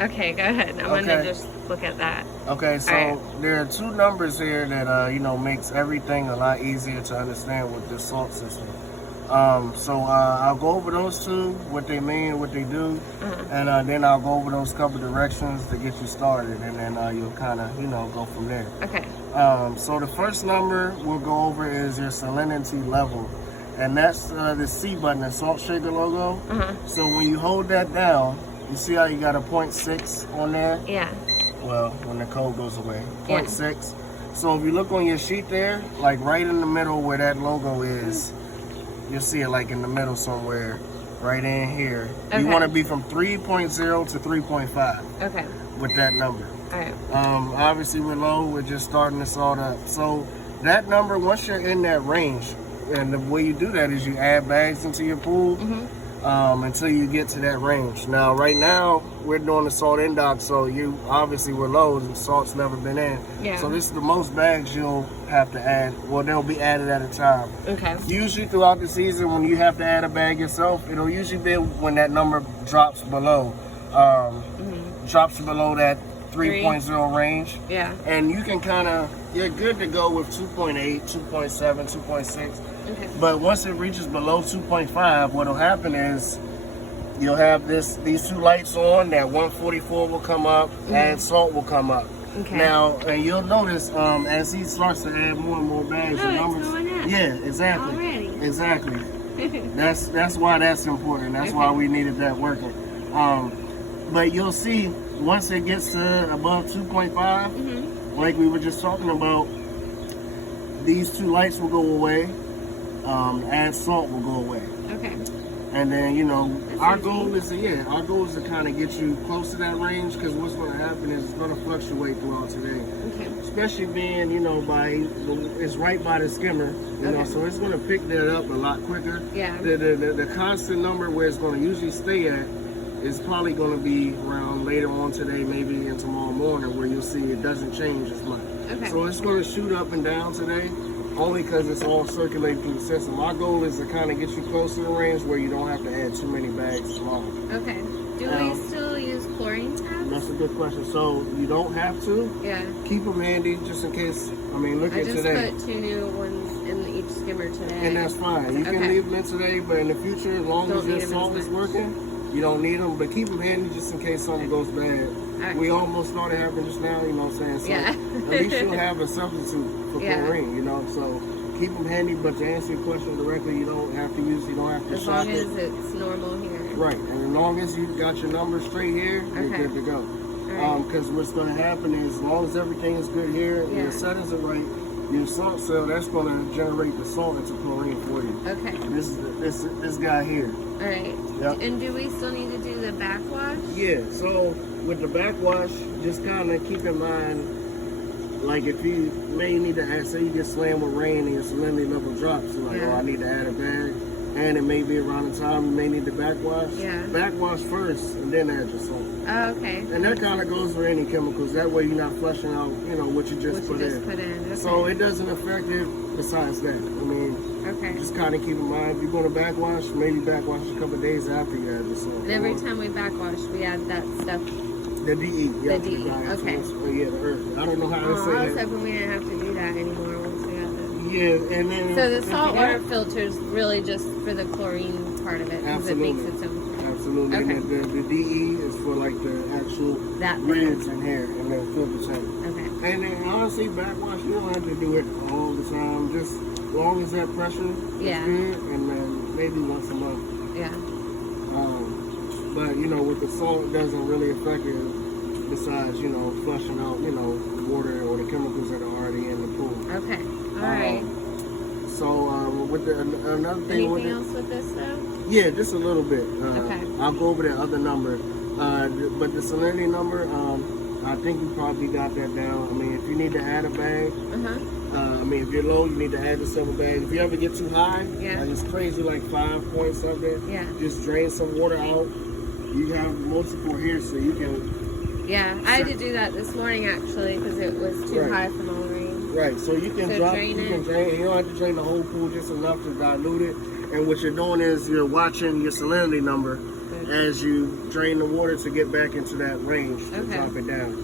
Okay, go ahead. I'm gonna just look at that. Okay, so right. there are two numbers here that makes everything a lot easier to understand with this salt system. I'll go over those two, what they mean, what they do, and then I'll go over those couple directions to get you started, and then you'll kind of go from there. Okay. So the first number we'll go over is your salinity level, and that's the C button, the Salt Shaker logo. So when you hold that down, you see how you got a 0.6 on there? Yeah. Well, when the code goes away, 0.6. So if you look on your sheet there, like right in the middle where that logo is, you'll see it like in the middle somewhere, right in here. Okay. You want to be from 3.0 to 3.5. Okay. With that number. All right. Obviously we're low, we're just starting this all up. So that number, once you're in that range, and the way you do that is you add bags into your pool until you get to that range. Now, right now, we're doing the salt indox, so you obviously we're low, and salt's never been in. Yeah. So this is the most bags you'll have to add. Well, they'll be added at a time. Okay. Usually throughout the season, when you have to add a bag yourself, it'll usually be when that number drops below. Drops below that 3.0 range. Yeah. And you can you're good to go with 2.8, 2.7, 2.6. Okay. But once it reaches below 2.5, what'll happen is you'll have these two lights on, that 144 will come up, and salt will come up. Okay. Now, and you'll notice as he starts to add more and more bags, the numbers. Yeah, exactly. Already. Exactly. That's why that's important. That's why we needed that working. But you'll see once it gets to above 2.5, like we were just talking about, these two lights will go away. Add salt will go away. Okay. And then our goal is to kind of get you close to that range, because what's going to happen is it's going to fluctuate throughout today. Okay. Especially being it's right by the skimmer, so it's going to pick that up a lot quicker. Yeah. The constant number where it's going to usually stay at is probably going to be around later on today, maybe in tomorrow morning, where you'll see it doesn't change as much. Okay. So it's going to shoot up and down today, only because it's all circulating through the system. Our goal is to kind of get you close to the range where you don't have to add too many bags tomorrow. Okay. Do we still use chlorine tabs? That's a good question. So you don't have to. Yeah. Keep them handy just in case. Look at today. I just put 2 new ones in each skimmer today. And that's fine. You can leave them in today, but in the future, as long as your salt is working, you don't need them. But keep them handy just in case something goes bad. Right. We almost started happening just now, you know what I'm saying? So at least you'll have a substitute for chlorine, so keep them handy. But to answer your question directly, you don't have to as long as it's normal here. Right, and as long as you got your numbers straight here, you're good to go. Because what's going to happen is, as long as everything is good here, and your settings are right, your salt cell, that's going to generate the salt into chlorine for you. Okay. This guy here. All right. Yep. And do we still need to do the backwash? Yeah, so with the backwash, just kind of keep in mind, like if you may need to add, say you get slammed with rain and your salinity level drops, you're like, I need to add a bag, and it may be around the time you may need to backwash. Yeah. Backwash first, and then add your salt. Oh, okay. And that kind of goes for any chemicals. That way you're not flushing out, what you just put in. Okay. So it doesn't affect it besides that. Just kind of keep in mind, if you're going to backwash, maybe backwash a couple of days after you add the salt. And every time we backwash, we add that stuff. The DE. The DE, okay. The earth. I don't know how to say that. I it. was hoping we didn't have to do that anymore once we got the... Yeah, and then... So the salt water filter is really just for the chlorine part of it, because it makes its own. Absolutely. Okay. And the DE is for like the actual grids in here, and then filter tank. Okay. And then honestly, backwash, you don't have to do it all the time. Just as long as that pressure is good, and then maybe once a month. Yeah. But with the salt, it doesn't really affect it. Besides, flushing out, water or the chemicals that are already in the pool. Okay. All right. So with another thing. Anything else with this though? Yeah, just a little bit. Okay. I'll go over that other number. But the salinity number, I think you probably got that down. If you need to add a bag, if you're low, you need to add the several bags. If you ever get too high, like it's crazy, like 5 point something, just drain some water out. You have multiple here, so you can. Yeah, I had to do that this morning actually because it was too high from all the rain. Right, so you can drain. You don't have to drain the whole pool, just enough to dilute it. And what you're doing is you're watching your salinity number, as you drain the water to get back into that range to drop it down.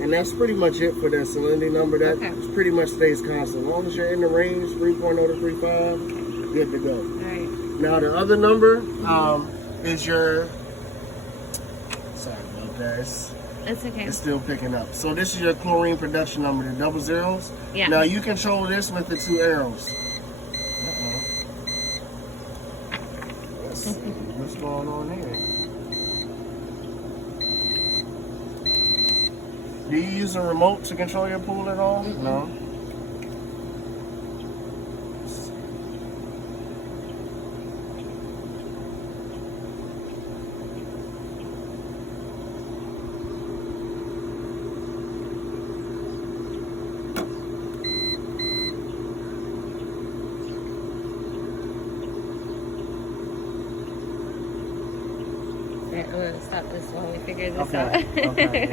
And that's pretty much it for that salinity number. That pretty much stays constant. As long as you're in the range, 3.0 to 3.5, good to go. All right. Now the other number is your, sorry about that. It's okay. It's still picking up. So this is your chlorine production number, the double zeros. Yeah. Now you control this with the 2 arrows. Let's see what's going on here. Do you use a remote to control your pool at all? No. I'm gonna stop this while we figure this Okay. out. Okay.